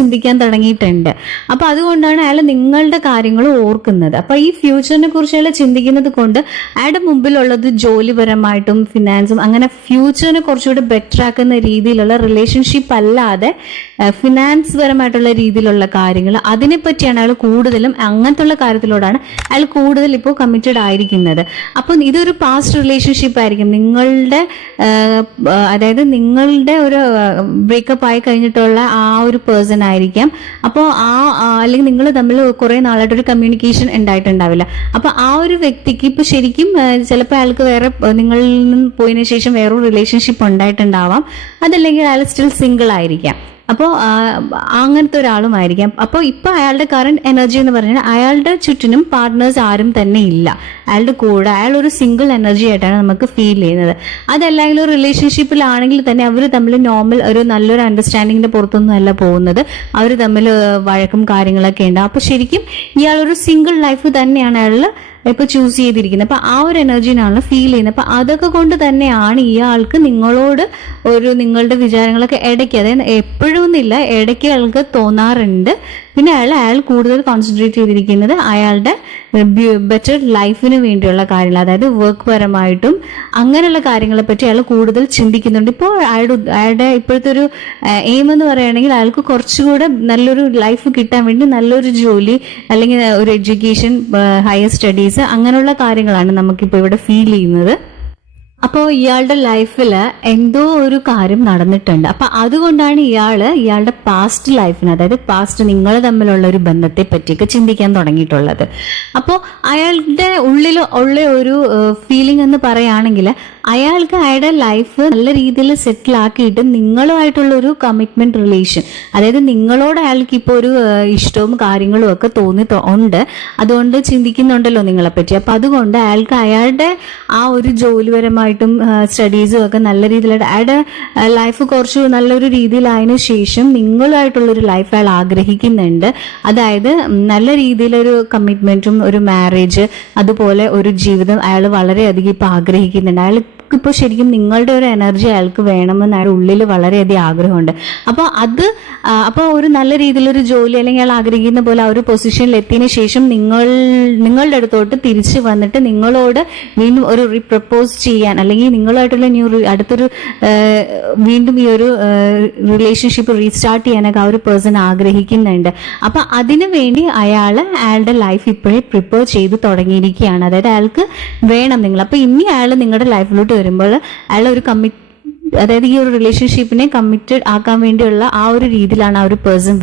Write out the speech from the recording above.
ചിന്തിക്കാൻ തുടങ്ങിയിട്ടുണ്ട്. അപ്പൊ അതുകൊണ്ടാണ് അയാൾ നിങ്ങളുടെ കാര്യങ്ങൾ ഓർക്കുന്നത്. അപ്പൊ ഈ ഫ്യൂച്ചറിനെ കുറിച്ച് അയാൾ ചിന്തിക്കുന്നത് കൊണ്ട് അയാളുടെ മുമ്പിലുള്ളത് ജോലിപരമായിട്ടും ഫിനാൻസും അങ്ങനെ ഫ്യൂച്ചറിനെ കുറച്ചുകൂടി ബെറ്റർ ആക്കുന്ന രീതിയിലുള്ള റിലേഷൻഷിപ്പ് അല്ലാതെ ഫിനാൻസ് പരമായിട്ടുള്ള രീതിയിലുള്ള കാര്യങ്ങൾ അതിനെപ്പറ്റിയാണ് അയാൾ കൂടുതലും അങ്ങനത്തുള്ള കാര്യത്തിലോടാണ് അയാൾ കൂടുതൽ ഇപ്പോൾ കമ്മിറ്റഡ് ആയിരിക്കുന്നത്. അപ്പം ഇതൊരു പാസ്റ്റ് റിലേഷൻഷിപ്പ് ആയിരിക്കും. നിങ്ങളുടെ അതായത് നിങ്ങളുടെ ഒരു ബ്രേക്കപ്പ് ആയി കഴിഞ്ഞിട്ടുള്ള ആ ഒരു പേഴ്സൺ ആയിരിക്കാം. അപ്പോൾ അല്ലെങ്കിൽ നിങ്ങൾ തമ്മിൽ കുറെ നാളായിട്ട് ഒരു കമ്മ്യൂണിക്കേഷൻ ഉണ്ടായിട്ടുണ്ടാവില്ല. അപ്പൊ ആ ഒരു വ്യക്തിക്ക് ഇപ്പൊ ശരിക്കും ചിലപ്പോൾ അയാൾക്ക് വേറെ നിങ്ങളിൽ നിന്ന് പോയതിനു ശേഷം വേറൊരു റിലേഷൻഷിപ്പ് ഉണ്ടായിട്ടുണ്ടാവാം. അതല്ലെങ്കിൽ അയാൾ സ്റ്റിൽ സിംഗിൾ ആയിരിക്കാം. അപ്പോൾ അങ്ങനത്തെ ഒരാളുമായിരിക്കാം. അപ്പോൾ ഇപ്പൊ അയാളുടെ കറന്റ് എനർജി എന്ന് പറഞ്ഞാൽ അയാളുടെ ചുറ്റിനും പാർട്ട്നേഴ്സ് ആരും തന്നെ ഇല്ല. അയാളുടെ കൂടെ അയാൾ ഒരു സിംഗിൾ എനർജി ആയിട്ടാണ് നമുക്ക് ഫീൽ ചെയ്യുന്നത്. അതല്ലെങ്കിൽ ഒരു റിലേഷൻഷിപ്പിലാണെങ്കിൽ തന്നെ അവർ തമ്മിൽ നോർമൽ ഒരു നല്ലൊരു അണ്ടർസ്റ്റാൻഡിങ്ങിന്റെ പുറത്തൊന്നും അല്ല പോകുന്നത്. അവർ തമ്മിൽ വഴക്കും കാര്യങ്ങളൊക്കെ ഉണ്ട്. അപ്പൊ ശരിക്കും ഇയാൾ ഒരു സിംഗിൾ ലൈഫ് തന്നെയാണ് അയാൾ ഇപ്പൊ ചൂസ് ചെയ്തിരിക്കുന്നത്. അപ്പൊ ആ ഒരു എനർജിനാണ് ഫീൽ ചെയ്യുന്നത്. അപ്പൊ അതൊക്കെ കൊണ്ട് തന്നെയാണ് ഇയാൾക്ക് നിങ്ങളോട് ഒരു നിങ്ങളുടെ വിചാരങ്ങളൊക്കെ ഇടയ്ക്ക്, അതായത് എപ്പോഴും ഒന്നുമില്ല, ഇടയ്ക്ക് അയാൾക്ക് തോന്നാറുണ്ട്. പിന്നെ അയാൾ കൂടുതൽ കോൺസെൻട്രേറ്റ് ചെയ്തിരിക്കുന്നത് അയാളുടെ ബെറ്റർ ലൈഫിന് വേണ്ടിയുള്ള കാര്യങ്ങൾ, അതായത് വർക്ക് പരമായിട്ടും അങ്ങനെയുള്ള കാര്യങ്ങളെ പറ്റി അയാൾ കൂടുതൽ ചിന്തിക്കുന്നുണ്ട്. ഇപ്പോൾ അയാളുടെ ഇപ്പോഴത്തെ ഒരു എയിം എന്ന് പറയുകയാണെങ്കിൽ അയാൾക്ക് കുറച്ചുകൂടെ നല്ലൊരു ലൈഫ് കിട്ടാൻ വേണ്ടി നല്ലൊരു ജോലി അല്ലെങ്കിൽ ഒരു എഡ്യൂക്കേഷൻ, ഹയർ സ്റ്റഡീസ് അങ്ങനെയുള്ള കാര്യങ്ങളാണ് നമുക്കിപ്പോൾ ഇവിടെ ഫീൽ ചെയ്യുന്നത്. അപ്പോൾ ഇയാളുടെ ലൈഫിൽ എന്തോ ഒരു കാര്യം നടന്നിട്ടുണ്ട്. അപ്പൊ അതുകൊണ്ടാണ് ഇയാളുടെ പാസ്റ്റ് ലൈഫിന്, അതായത് പാസ്റ്റ് നിങ്ങൾ തമ്മിലുള്ള ഒരു ബന്ധത്തെ പറ്റിയൊക്കെ ചിന്തിക്കാൻ തുടങ്ങിയിട്ടുള്ളത്. അപ്പോൾ അയാളുടെ ഉള്ളിൽ ഉള്ള ഒരു ഫീലിംഗ് എന്ന് പറയുകയാണെങ്കിൽ അയാൾക്ക് അയാളുടെ ലൈഫ് നല്ല രീതിയിൽ സെറ്റിൽ ആക്കിയിട്ട് നിങ്ങളുമായിട്ടുള്ള ഒരു കമ്മിറ്റ്മെന്റ് റിലേഷൻ, അതായത് നിങ്ങളോട് അയാൾക്ക് ഇപ്പോൾ ഒരു ഇഷ്ടവും കാര്യങ്ങളും ഒക്കെ ഉണ്ട്. അതുകൊണ്ട് ചിന്തിക്കുന്നുണ്ടല്ലോ നിങ്ങളെപ്പറ്റി. അപ്പൊ അതുകൊണ്ട് അയാൾക്ക് അയാളുടെ ആ ഒരു ജോലിപരമായിട്ടും സ്റ്റഡീസും ഒക്കെ നല്ല രീതിയിലായിട്ട് അയാളുടെ ലൈഫ് കുറച്ച് നല്ലൊരു രീതിയിലായതിനു ശേഷം നിങ്ങളുമായിട്ടുള്ളൊരു ലൈഫ് അയാൾ ആഗ്രഹിക്കുന്നുണ്ട്. അതായത് നല്ല രീതിയിലൊരു കമ്മിറ്റ്മെന്റും ഒരു മാരേജ് അതുപോലെ ഒരു ജീവിതം അയാൾ വളരെയധികം ഇപ്പൊ ആഗ്രഹിക്കുന്നുണ്ട്. അയാൾ ഇപ്പോൾ ശരിക്കും നിങ്ങളുടെ ഒരു എനർജി അയാൾക്ക് വേണമെന്ന് അയാളുടെ ഉള്ളിൽ വളരെയധികം ആഗ്രഹമുണ്ട്. അപ്പോൾ ഒരു നല്ല രീതിയിലൊരു ജോലി അല്ലെങ്കിൽ അയാൾ ആഗ്രഹിക്കുന്ന പോലെ ആ ഒരു പൊസിഷനിൽ എത്തിയതിനു ശേഷം നിങ്ങളുടെ അടുത്തോട്ട് തിരിച്ചു വന്നിട്ട് നിങ്ങളോട് വീണ്ടും ഒരു പ്രപ്പോസ് ചെയ്യാൻ അല്ലെങ്കിൽ നിങ്ങളുമായിട്ടുള്ള അടുത്തൊരു വീണ്ടും ഈ ഒരു റിലേഷൻഷിപ്പ് റീസ്റ്റാർട്ട് ചെയ്യാനൊക്കെ ആ ഒരു പേഴ്സൺ ആഗ്രഹിക്കുന്നുണ്ട്. അപ്പൊ അതിനു വേണ്ടി അയാളുടെ ലൈഫ് ഇപ്പോഴേ പ്രിപ്പയർ ചെയ്ത് തുടങ്ങിയിരിക്കുകയാണ്. അതായത് അയാൾക്ക് വേണം നിങ്ങൾ. അപ്പൊ ഇനി അയാൾ നിങ്ങളുടെ ലൈഫിലോട്ട് വരുമ്പോൾ അയാൾ ഒരു അതായത് ഈ ഒരു റിലേഷൻഷിപ്പിനെ കമ്മിറ്റഡ് ആക്കാൻ വേണ്ടിയുള്ള ആ ഒരു രീതിയിലാണ് ആ ഒരു പേഴ്സൺ വരുന്നത്.